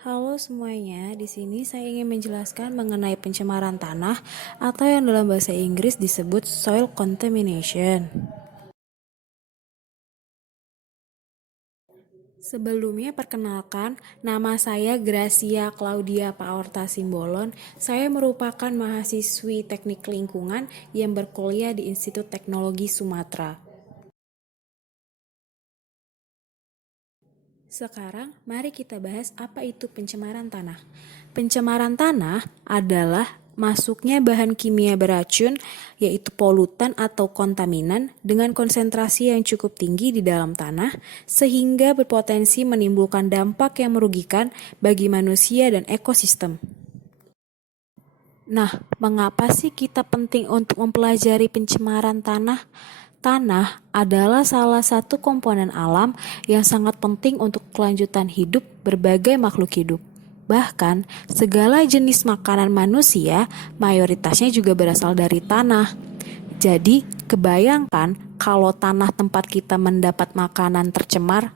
Halo semuanya, di sini saya ingin menjelaskan mengenai pencemaran tanah atau yang dalam bahasa Inggris disebut soil contamination. Sebelumnya perkenalkan, nama saya Gracia Claudia Paorta Simbolon. Saya merupakan mahasiswi Teknik Lingkungan yang berkuliah di Institut Teknologi Sumatera. Sekarang, mari kita bahas apa itu pencemaran tanah. Pencemaran tanah adalah masuknya bahan kimia beracun, yaitu polutan atau kontaminan, dengan konsentrasi yang cukup tinggi di dalam tanah, sehingga berpotensi menimbulkan dampak yang merugikan bagi manusia dan ekosistem. Nah, mengapa sih kita penting untuk mempelajari pencemaran tanah? Tanah adalah salah satu komponen alam yang sangat penting untuk kelanjutan hidup berbagai makhluk hidup. Bahkan, segala jenis makanan manusia mayoritasnya juga berasal dari tanah. Jadi, kebayangkan kalau tanah tempat kita mendapat makanan tercemar.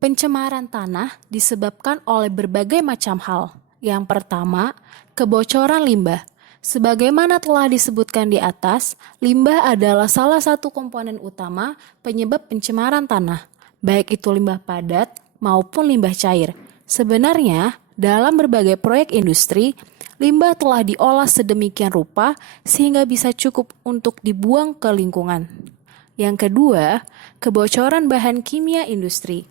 Pencemaran tanah disebabkan oleh berbagai macam hal. Yang pertama, kebocoran limbah. Sebagaimana telah disebutkan di atas, limbah adalah salah satu komponen utama penyebab pencemaran tanah, baik itu limbah padat maupun limbah cair. Sebenarnya, dalam berbagai proyek industri, limbah telah diolah sedemikian rupa sehingga bisa cukup untuk dibuang ke lingkungan. Yang kedua, kebocoran bahan kimia industri.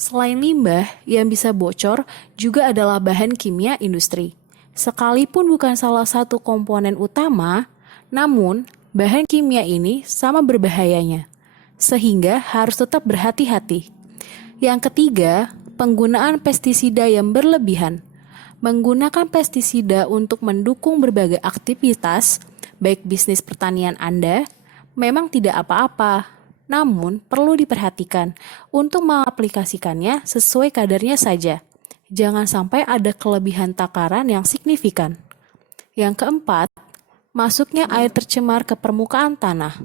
Selain limbah yang bisa bocor, juga adalah bahan kimia industri. Sekalipun bukan salah satu komponen utama, namun bahan kimia ini sama berbahayanya, sehingga harus tetap berhati-hati. Yang ketiga, penggunaan pestisida yang berlebihan. Menggunakan pestisida untuk mendukung berbagai aktivitas, baik bisnis pertanian Anda, memang tidak apa-apa. Namun, perlu diperhatikan untuk mengaplikasikannya sesuai kadarnya saja. Jangan sampai ada kelebihan takaran yang signifikan. Yang keempat, masuknya air tercemar ke permukaan tanah.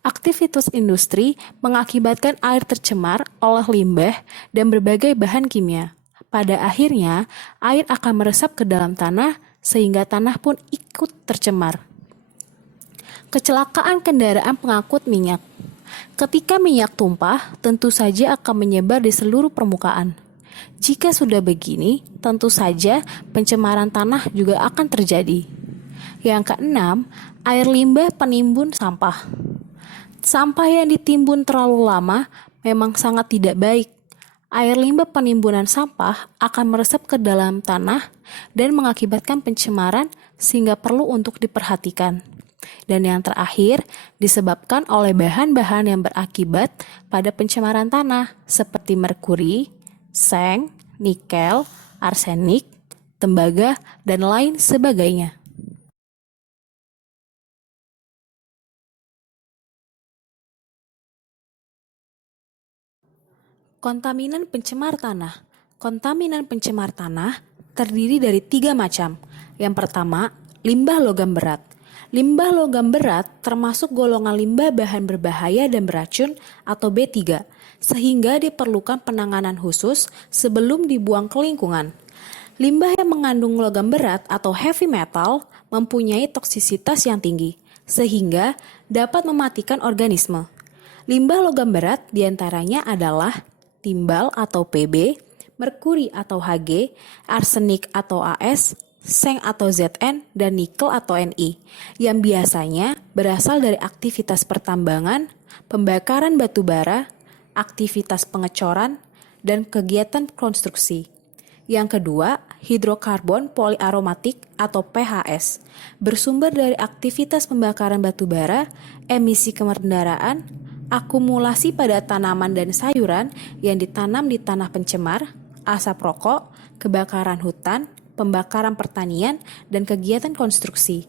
Aktivitas industri mengakibatkan air tercemar oleh limbah dan berbagai bahan kimia. Pada akhirnya, air akan meresap ke dalam tanah sehingga tanah pun ikut tercemar. Kecelakaan kendaraan pengangkut minyak. Ketika minyak tumpah, tentu saja akan menyebar di seluruh permukaan. Jika sudah begini, tentu saja pencemaran tanah juga akan terjadi. Yang keenam, air limbah penimbun sampah. Sampah yang ditimbun terlalu lama memang sangat tidak baik. Air limbah penimbunan sampah akan meresap ke dalam tanah dan mengakibatkan pencemaran sehingga perlu untuk diperhatikan. Dan yang terakhir, disebabkan oleh bahan-bahan yang berakibat pada pencemaran tanah seperti merkuri, seng, nikel, arsenik, tembaga, dan lain sebagainya. Kontaminan pencemar tanah. Kontaminan pencemar tanah terdiri dari 3 macam. Yang pertama, limbah logam berat. Limbah logam berat termasuk golongan limbah bahan berbahaya dan beracun atau B3, sehingga diperlukan penanganan khusus sebelum dibuang ke lingkungan. Limbah yang mengandung logam berat atau heavy metal mempunyai toksisitas yang tinggi, sehingga dapat mematikan organisme. Limbah logam berat diantaranya adalah timbal atau Pb, merkuri atau Hg, arsenik atau As, seng atau Zn, dan nikel atau Ni, yang biasanya berasal dari aktivitas pertambangan, pembakaran batu bara, aktivitas pengecoran, dan kegiatan konstruksi. Yang kedua, hidrokarbon poliaromatik atau PHS, bersumber dari aktivitas pembakaran batu bara, emisi kendaraan, akumulasi pada tanaman dan sayuran yang ditanam di tanah pencemar, asap rokok, kebakaran hutan, pembakaran pertanian, dan kegiatan konstruksi.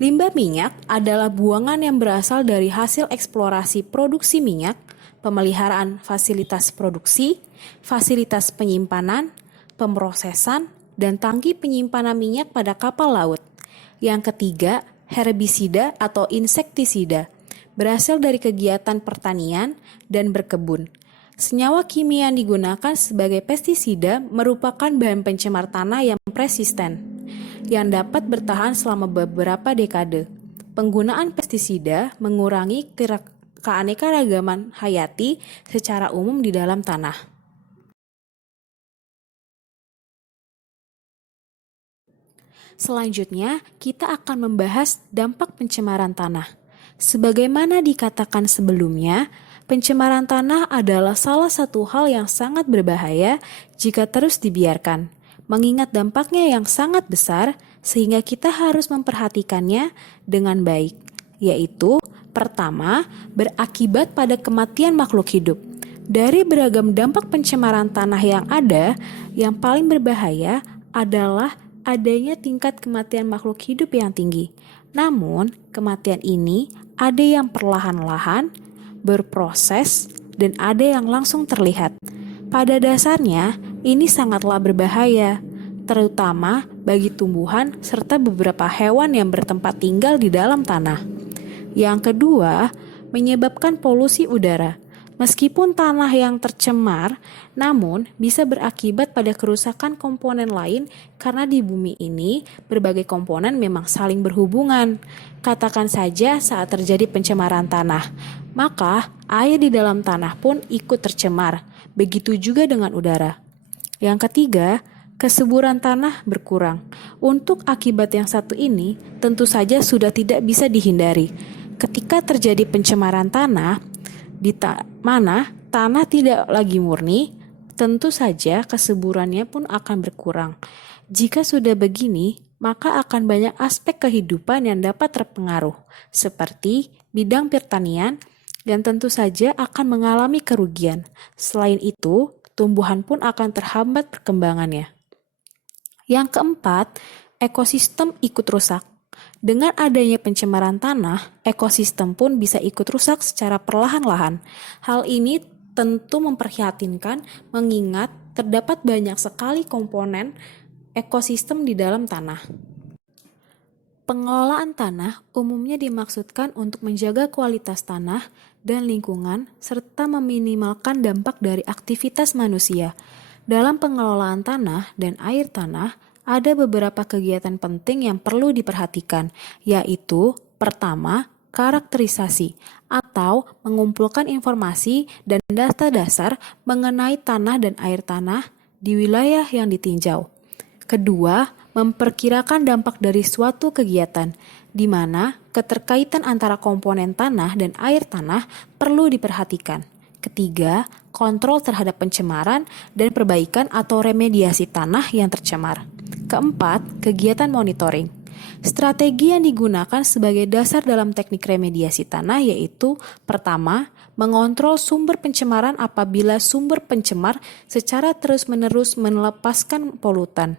Limbah minyak adalah buangan yang berasal dari hasil eksplorasi produksi minyak, pemeliharaan fasilitas produksi, fasilitas penyimpanan, pemrosesan, dan tangki penyimpanan minyak pada kapal laut. Yang ketiga, herbisida atau insektisida, berasal dari kegiatan pertanian dan berkebun. Senyawa kimia yang digunakan sebagai pestisida merupakan bahan pencemar tanah yang persisten, yang dapat bertahan selama beberapa dekade. Penggunaan pestisida mengurangi keanekaragaman hayati secara umum di dalam tanah. Selanjutnya, kita akan membahas dampak pencemaran tanah. Sebagaimana dikatakan sebelumnya, pencemaran tanah adalah salah satu hal yang sangat berbahaya jika terus dibiarkan, mengingat dampaknya yang sangat besar sehingga kita harus memperhatikannya dengan baik, yaitu pertama, berakibat pada kematian makhluk hidup. Dari beragam dampak pencemaran tanah yang ada, yang paling berbahaya adalah adanya tingkat kematian makhluk hidup yang tinggi. Namun, kematian ini ada yang perlahan-lahan, berproses, dan ada yang langsung terlihat. Pada dasarnya, ini sangatlah berbahaya, terutama bagi tumbuhan serta beberapa hewan yang bertempat tinggal di dalam tanah. Yang kedua, menyebabkan polusi udara. Meskipun tanah yang tercemar, namun bisa berakibat pada kerusakan komponen lain karena di bumi ini berbagai komponen memang saling berhubungan. Katakan saja saat terjadi pencemaran tanah, maka air di dalam tanah pun ikut tercemar. Begitu juga dengan udara. Yang ketiga, kesuburan tanah berkurang. Untuk akibat yang satu ini, tentu saja sudah tidak bisa dihindari. Ketika terjadi pencemaran tanah, di mana tanah tidak lagi murni, tentu saja kesuburannya pun akan berkurang. Jika sudah begini, maka akan banyak aspek kehidupan yang dapat terpengaruh, seperti bidang pertanian, dan tentu saja akan mengalami kerugian. Selain itu, tumbuhan pun akan terhambat perkembangannya. Yang keempat, ekosistem ikut rusak. Dengan adanya pencemaran tanah, ekosistem pun bisa ikut rusak secara perlahan-lahan. Hal ini tentu memprihatinkan mengingat terdapat banyak sekali komponen ekosistem di dalam tanah. Pengelolaan tanah umumnya dimaksudkan untuk menjaga kualitas tanah dan lingkungan serta meminimalkan dampak dari aktivitas manusia. Dalam pengelolaan tanah dan air tanah, ada beberapa kegiatan penting yang perlu diperhatikan, yaitu pertama, karakterisasi atau mengumpulkan informasi dan data dasar mengenai tanah dan air tanah di wilayah yang ditinjau. Kedua, memperkirakan dampak dari suatu kegiatan, di mana keterkaitan antara komponen tanah dan air tanah perlu diperhatikan. Ketiga, kontrol terhadap pencemaran dan perbaikan atau remediasi tanah yang tercemar. Keempat, kegiatan monitoring. Strategi yang digunakan sebagai dasar dalam teknik remediasi tanah yaitu pertama, mengontrol sumber pencemaran apabila sumber pencemar secara terus-menerus melepaskan polutan.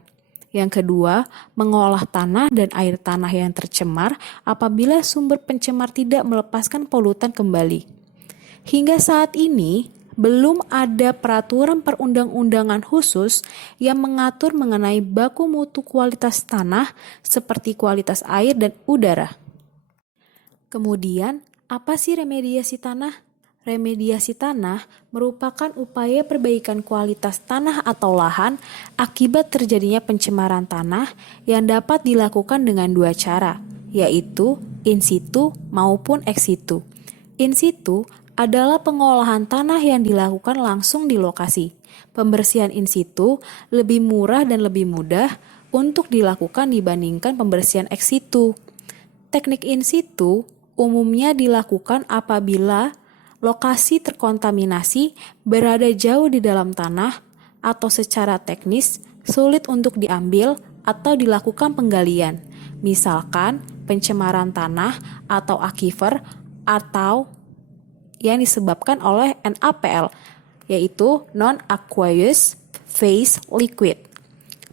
Yang kedua, mengolah tanah dan air tanah yang tercemar apabila sumber pencemar tidak melepaskan polutan kembali. Hingga saat ini, belum ada peraturan perundang-undangan khusus yang mengatur mengenai baku mutu kualitas tanah seperti kualitas air dan udara. Kemudian, apa sih remediasi tanah? Remediasi tanah merupakan upaya perbaikan kualitas tanah atau lahan akibat terjadinya pencemaran tanah yang dapat dilakukan dengan dua cara, yaitu in situ maupun ex situ. In situ adalah pengolahan tanah yang dilakukan langsung di lokasi. Pembersihan in situ lebih murah dan lebih mudah untuk dilakukan dibandingkan pembersihan ex situ. Teknik in situ umumnya dilakukan apabila lokasi terkontaminasi berada jauh di dalam tanah atau secara teknis sulit untuk diambil atau dilakukan penggalian. Misalkan pencemaran tanah atau aquifer atau yang disebabkan oleh NaPl, yaitu non-aqueous phase liquid.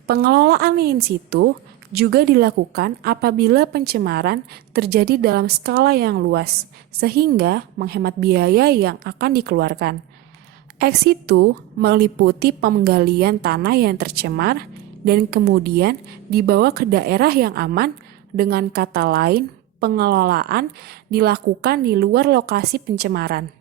Pengelolaan in situ juga dilakukan apabila pencemaran terjadi dalam skala yang luas, sehingga menghemat biaya yang akan dikeluarkan. Ex situ meliputi penggalian tanah yang tercemar dan kemudian dibawa ke daerah yang aman, dengan kata lain, pengelolaan dilakukan di luar lokasi pencemaran.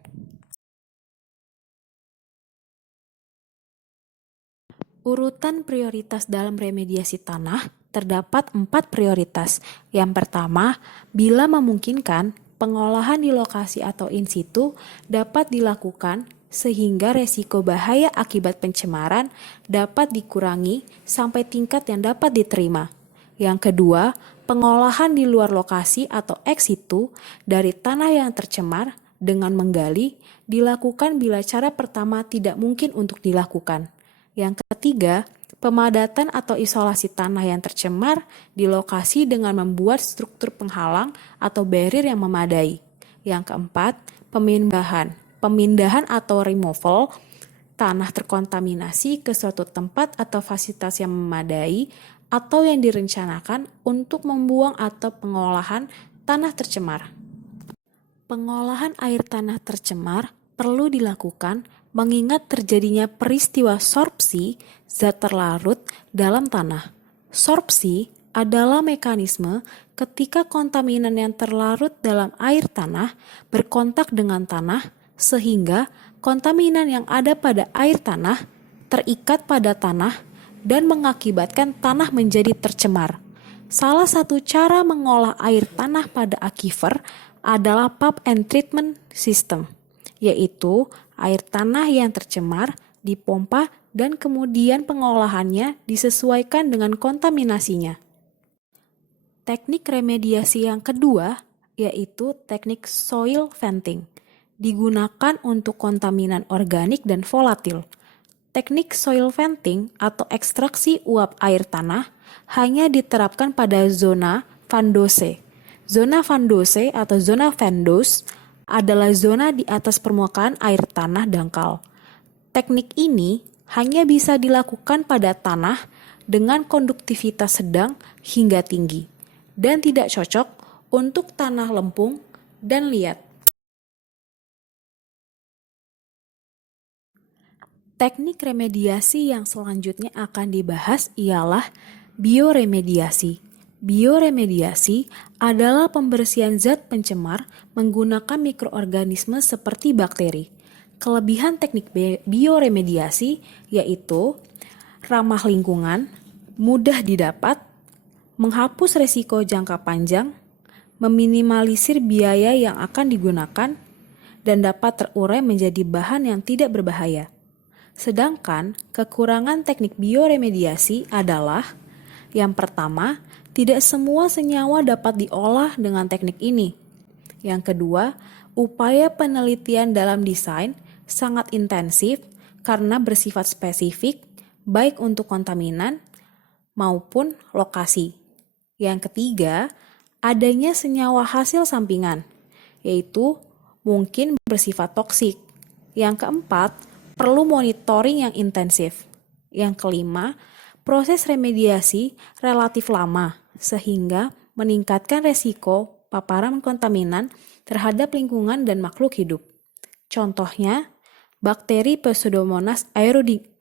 Urutan prioritas dalam remediasi tanah terdapat 4 prioritas. Yang pertama, bila memungkinkan, pengolahan di lokasi atau in situ dapat dilakukan sehingga resiko bahaya akibat pencemaran dapat dikurangi sampai tingkat yang dapat diterima. Yang kedua, pengolahan di luar lokasi atau ex situ dari tanah yang tercemar dengan menggali dilakukan bila cara pertama tidak mungkin untuk dilakukan. Yang ketiga, pemadatan atau isolasi tanah yang tercemar di lokasi dengan membuat struktur penghalang atau barrier yang memadai. Yang keempat, pemindahan atau removal tanah terkontaminasi ke suatu tempat atau fasilitas yang memadai atau yang direncanakan untuk membuang atau pengolahan tanah tercemar. Pengolahan air tanah tercemar perlu dilakukan mengingat terjadinya peristiwa sorpsi zat terlarut dalam tanah. Sorpsi adalah mekanisme ketika kontaminan yang terlarut dalam air tanah berkontak dengan tanah sehingga kontaminan yang ada pada air tanah terikat pada tanah dan mengakibatkan tanah menjadi tercemar. Salah satu cara mengolah air tanah pada aquifer adalah pump and treatment system, yaitu air tanah yang tercemar dipompa dan kemudian pengolahannya disesuaikan dengan kontaminasinya. Teknik remediasi yang kedua yaitu teknik soil venting, digunakan untuk kontaminan organik dan volatil. Teknik soil venting atau ekstraksi uap air tanah hanya diterapkan pada zona vandose. Zona vandose atau zona vandos adalah zona di atas permukaan air tanah dangkal. Teknik ini hanya bisa dilakukan pada tanah dengan konduktivitas sedang hingga tinggi dan tidak cocok untuk tanah lempung dan liat. Teknik remediasi yang selanjutnya akan dibahas ialah bioremediasi. Bioremediasi adalah pembersihan zat pencemar menggunakan mikroorganisme seperti bakteri. Kelebihan teknik bioremediasi yaitu ramah lingkungan, mudah didapat, menghapus resiko jangka panjang, meminimalisir biaya yang akan digunakan, dan dapat terurai menjadi bahan yang tidak berbahaya. Sedangkan kekurangan teknik bioremediasi adalah yang pertama, tidak semua senyawa dapat diolah dengan teknik ini. Yang kedua, upaya penelitian dalam desain sangat intensif karena bersifat spesifik baik untuk kontaminan maupun lokasi. Yang ketiga, adanya senyawa hasil sampingan, yaitu mungkin bersifat toksik. Yang keempat, perlu monitoring yang intensif. Yang kelima, proses remediasi relatif lama, sehingga meningkatkan resiko paparan kontaminan terhadap lingkungan dan makhluk hidup. Contohnya, bakteri Pseudomonas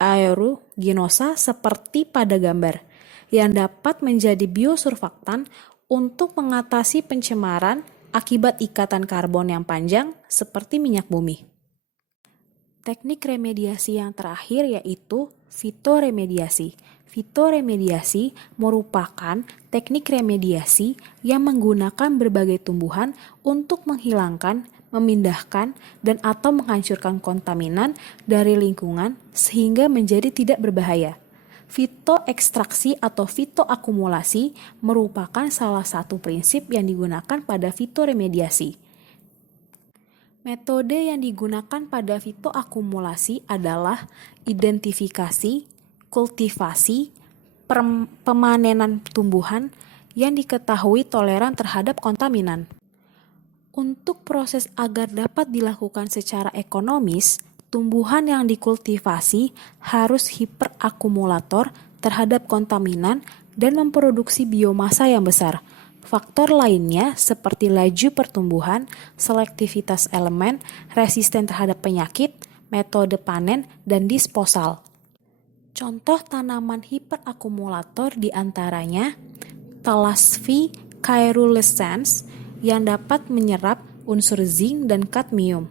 aeruginosa seperti pada gambar, yang dapat menjadi biosurfaktan untuk mengatasi pencemaran akibat ikatan karbon yang panjang seperti minyak bumi. Teknik remediasi yang terakhir yaitu fitoremediasi. Fitoremediasi merupakan teknik remediasi yang menggunakan berbagai tumbuhan untuk menghilangkan, memindahkan, dan atau menghancurkan kontaminan dari lingkungan sehingga menjadi tidak berbahaya. Fitoekstraksi atau fitoakumulasi merupakan salah satu prinsip yang digunakan pada fitoremediasi. Metode yang digunakan pada fitoakumulasi adalah identifikasi, kultivasi, pemanenan tumbuhan yang diketahui toleran terhadap kontaminan. Untuk proses agar dapat dilakukan secara ekonomis, tumbuhan yang dikultivasi harus hiperakumulator terhadap kontaminan dan memproduksi biomasa yang besar. Faktor lainnya seperti laju pertumbuhan, selektivitas elemen, resisten terhadap penyakit, metode panen, dan disposal. Contoh tanaman hiperakumulator diantaranya Thalassae caerulescens yang dapat menyerap unsur zinc dan kadmium.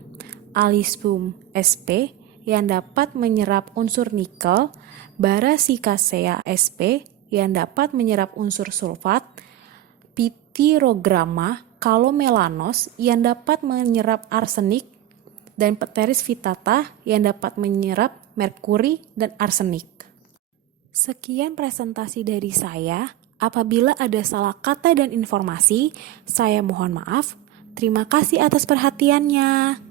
Alisbum sp yang dapat menyerap unsur nikel, Brassicacea sp yang dapat menyerap unsur sulfat, Pyrogramma calomelanos yang dapat menyerap arsenik, dan Pteris vittata yang dapat menyerap merkuri dan arsenik. Sekian presentasi dari saya. Apabila ada salah kata dan informasi, saya mohon maaf. Terima kasih atas perhatiannya.